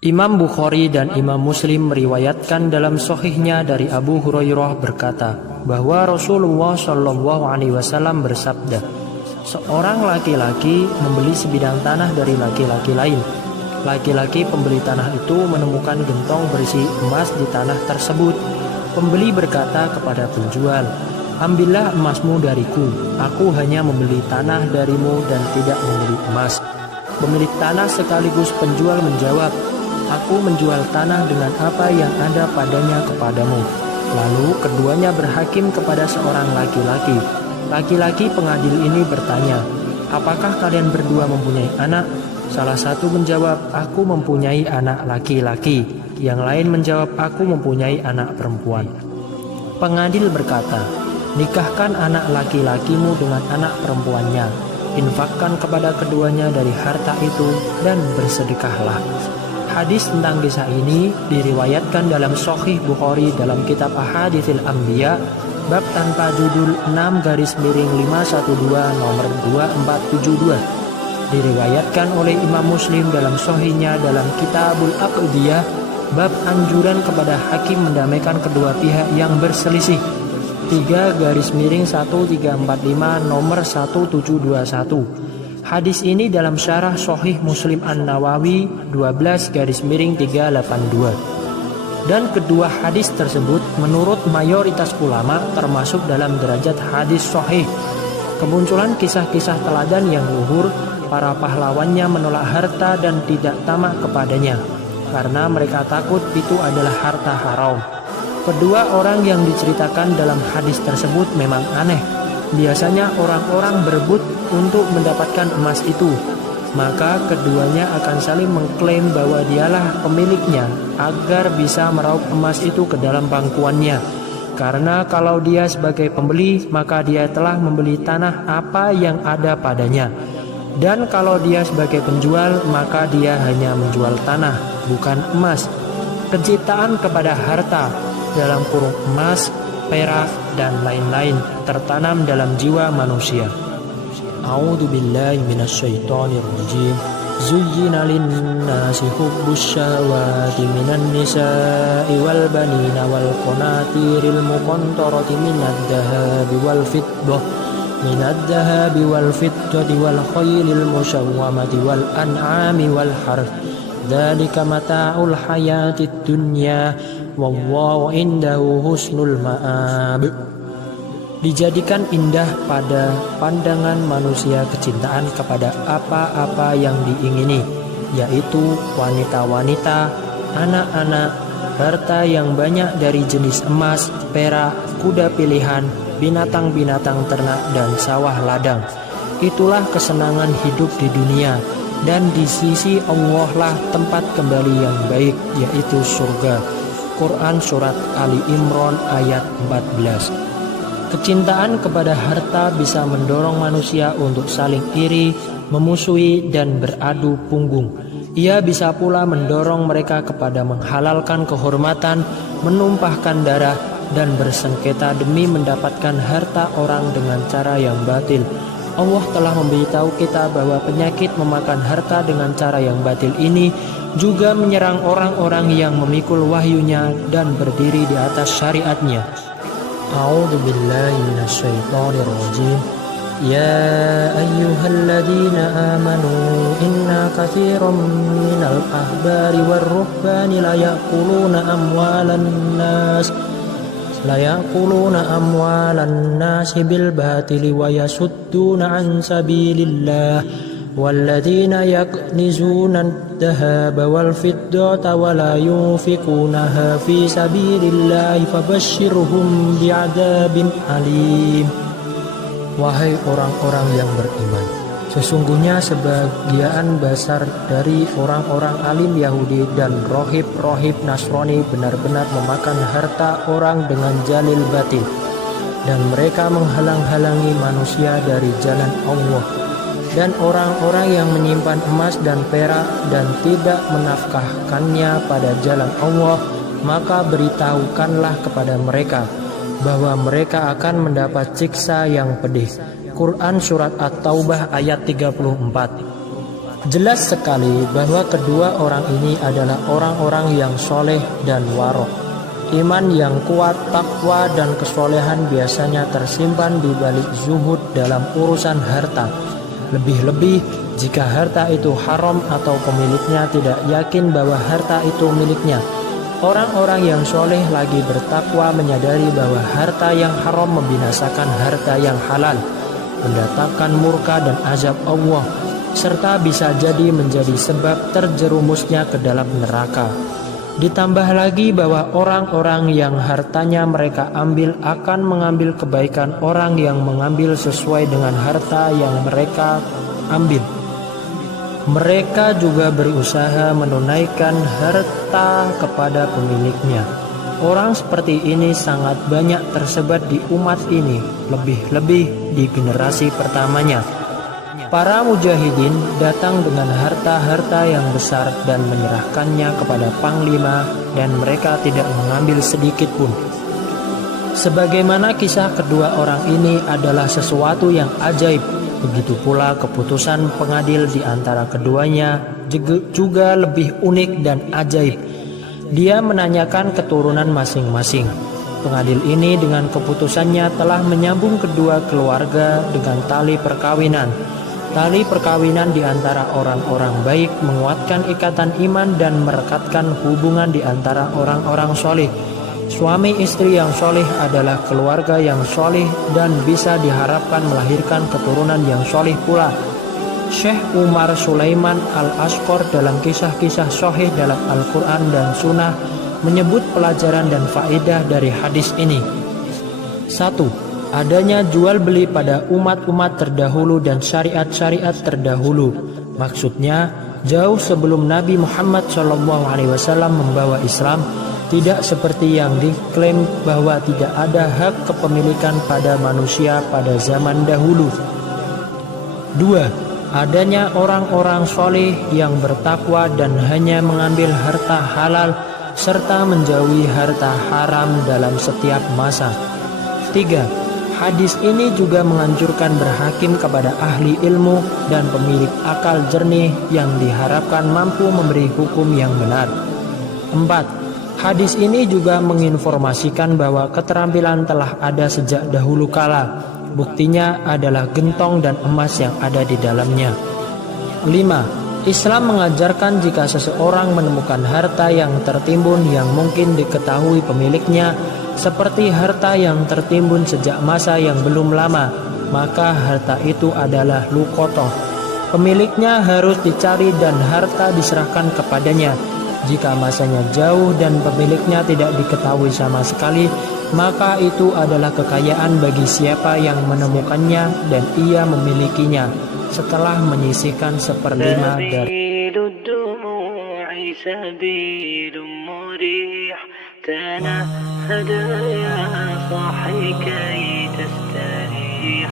Imam Bukhari dan Imam Muslim meriwayatkan dalam sahihnya dari Abu Hurairah berkata bahwa Rasulullah Shallallahu Alaihi Wasallam bersabda, seorang laki-laki membeli sebidang tanah dari laki-laki lain. Laki-laki pembeli tanah itu menemukan gentong berisi emas di tanah tersebut. Pembeli berkata kepada penjual, ambillah emasmu dariku, aku hanya membeli tanah darimu dan tidak membeli emas. Pemilik tanah sekaligus penjual menjawab, aku menjual tanah dengan apa yang ada padanya kepadamu. Lalu keduanya berhakim kepada seorang laki-laki. Laki-laki pengadil ini bertanya, apakah kalian berdua mempunyai anak? Salah satu menjawab, aku mempunyai anak laki-laki. Yang lain menjawab, aku mempunyai anak perempuan. Pengadil berkata, nikahkan anak laki-lakimu dengan anak perempuannya. Infakkan kepada keduanya dari harta itu dan bersedekahlah. Hadis tentang kisah ini diriwayatkan dalam Sahih Bukhari dalam kitab Ahaditsil Anbiya bab tanpa judul 6/512 nomor 2472. Diriwayatkan oleh Imam Muslim dalam Sahihnya dalam Kitabul Aqdiyah bab anjuran kepada hakim mendamaikan kedua pihak yang berselisih 3/1345 nomor 1721. Hadis ini dalam syarah Sahih Muslim An-Nawawi 12/382. Dan kedua hadis tersebut menurut mayoritas ulama termasuk dalam derajat hadis sahih. Kemunculan kisah-kisah teladan yang luhur, para pahlawannya menolak harta dan tidak tamak kepadanya karena mereka takut itu adalah harta haram. Kedua orang yang diceritakan dalam hadis tersebut memang aneh. Biasanya orang-orang berebut untuk mendapatkan emas itu, maka keduanya akan saling mengklaim bahwa dialah pemiliknya agar bisa meraup emas itu ke dalam pangkuannya. Karena kalau dia sebagai pembeli, maka dia telah membeli tanah apa yang ada padanya. Dan kalau dia sebagai penjual, maka dia hanya menjual tanah, bukan emas. Penciptaan kepada harta dalam kurung emas, perak, dan lain-lain tertanam dalam jiwa manusia. A'udzu billahi minasyaitonir rajim. Zuyyina lin-nasi hubbus syahawati minan nisa'i wal banina wal qanatiril muqantarati minadh-dhahabi wal fiddati wal khaylil musawwamati wal an'ami wal harth. Dzalika mata'ul hayatid dunya wallahu indahu husnul ma'ab. Dijadikan indah pada pandangan manusia kecintaan kepada apa-apa yang diingini, yaitu wanita-wanita, anak-anak, harta yang banyak dari jenis emas, perak, kuda pilihan, binatang-binatang ternak, dan sawah ladang. Itulah kesenangan hidup di dunia, dan di sisi Allah lah tempat kembali yang baik, yaitu surga. Quran Surat Ali Imran ayat 14. Kecintaan kepada harta bisa mendorong manusia untuk saling iri, memusuhi, dan beradu punggung. Ia bisa pula mendorong mereka kepada menghalalkan kehormatan, menumpahkan darah, dan bersengketa demi mendapatkan harta orang dengan cara yang batil. Allah telah memberitahu kita bahwa penyakit memakan harta dengan cara yang batil ini juga menyerang orang-orang yang memikul wahyunya dan berdiri di atas syariatnya. A'udzu billahi minasyaitonir rajim. Ya ayyuhalladzina amanu inna katsiran minal ahbari war-ruhbani la ya'kuluna amwalan nas bil batili wa yasudduna an sabilillah walladzina yaknizuna ad-dhahaba wal fiddata wa la yunfikunaha fi sabilillah fabashshirhum bi'adzabin alim. Wahai orang-orang yang beriman, sesungguhnya sebagian besar dari orang-orang alim Yahudi dan rohib Nasrani benar-benar memakan harta orang dengan dalil batil, dan mereka menghalang-halangi manusia dari jalan Allah. Dan orang-orang yang menyimpan emas dan perak dan tidak menafkahkannya pada jalan Allah, maka beritahukanlah kepada mereka bahwa mereka akan mendapat siksa yang pedih. Quran Surat At-Taubah ayat 34. Jelas sekali bahwa kedua orang ini adalah orang-orang yang soleh dan warok. Iman yang kuat, takwa dan kesolehan biasanya tersimpan di balik zuhud dalam urusan harta. Lebih-lebih jika harta itu haram atau pemiliknya tidak yakin bahwa harta itu miliknya. Orang-orang yang soleh lagi bertakwa menyadari bahwa harta yang haram membinasakan harta yang halal, mendatangkan murka dan azab Allah, serta bisa jadi menjadi sebab terjerumusnya ke dalam neraka. Ditambah lagi bahwa orang-orang yang hartanya mereka ambil akan mengambil kebaikan orang yang mengambil sesuai dengan harta yang mereka ambil. Mereka juga berusaha menunaikan harta kepada pemiliknya. Orang seperti ini sangat banyak tersebar di umat ini, lebih-lebih di generasi pertamanya. Para mujahidin datang dengan harta-harta yang besar dan menyerahkannya kepada panglima, dan mereka tidak mengambil sedikit pun. Sebagaimana kisah kedua orang ini adalah sesuatu yang ajaib, begitu pula keputusan pengadil di antara keduanya juga lebih unik dan ajaib. Dia menanyakan keturunan masing-masing. Pengadil ini dengan keputusannya telah menyambung kedua keluarga dengan tali perkawinan. Tali perkawinan di antara orang-orang baik menguatkan ikatan iman dan merekatkan hubungan di antara orang-orang soleh. Suami istri yang soleh adalah keluarga yang soleh dan bisa diharapkan melahirkan keturunan yang soleh pula. Syekh Umar Sulaiman Al-Ashqar dalam kisah-kisah sahih dalam Al-Quran dan Sunnah menyebut pelajaran dan faedah dari hadis ini. 1. Adanya jual beli pada umat-umat terdahulu dan syariat-syariat terdahulu. Maksudnya, jauh sebelum Nabi Muhammad SAW membawa Islam, tidak seperti yang diklaim bahwa tidak ada hak kepemilikan pada manusia pada zaman dahulu. 2. Adanya orang-orang soleh yang bertakwa dan hanya mengambil harta halal serta menjauhi harta haram dalam setiap masa. 3. Hadis ini juga menganjurkan berhakim kepada ahli ilmu dan pemilik akal jernih yang diharapkan mampu memberi hukum yang benar. 4. Hadis ini juga menginformasikan bahwa keterampilan telah ada sejak dahulu kala. Buktinya adalah gentong dan emas yang ada di dalamnya. 5. Islam mengajarkan jika seseorang menemukan harta yang tertimbun yang mungkin diketahui pemiliknya, seperti harta yang tertimbun sejak masa yang belum lama, maka harta itu adalah luqotoh. Pemiliknya harus dicari dan harta diserahkan kepadanya. Jika masanya jauh dan pemiliknya tidak diketahui sama sekali, maka itu adalah kekayaan bagi siapa yang menemukannya dan ia memilikinya setelah menyisihkan 1/5 dari تنهد يا صاحي كي تستريح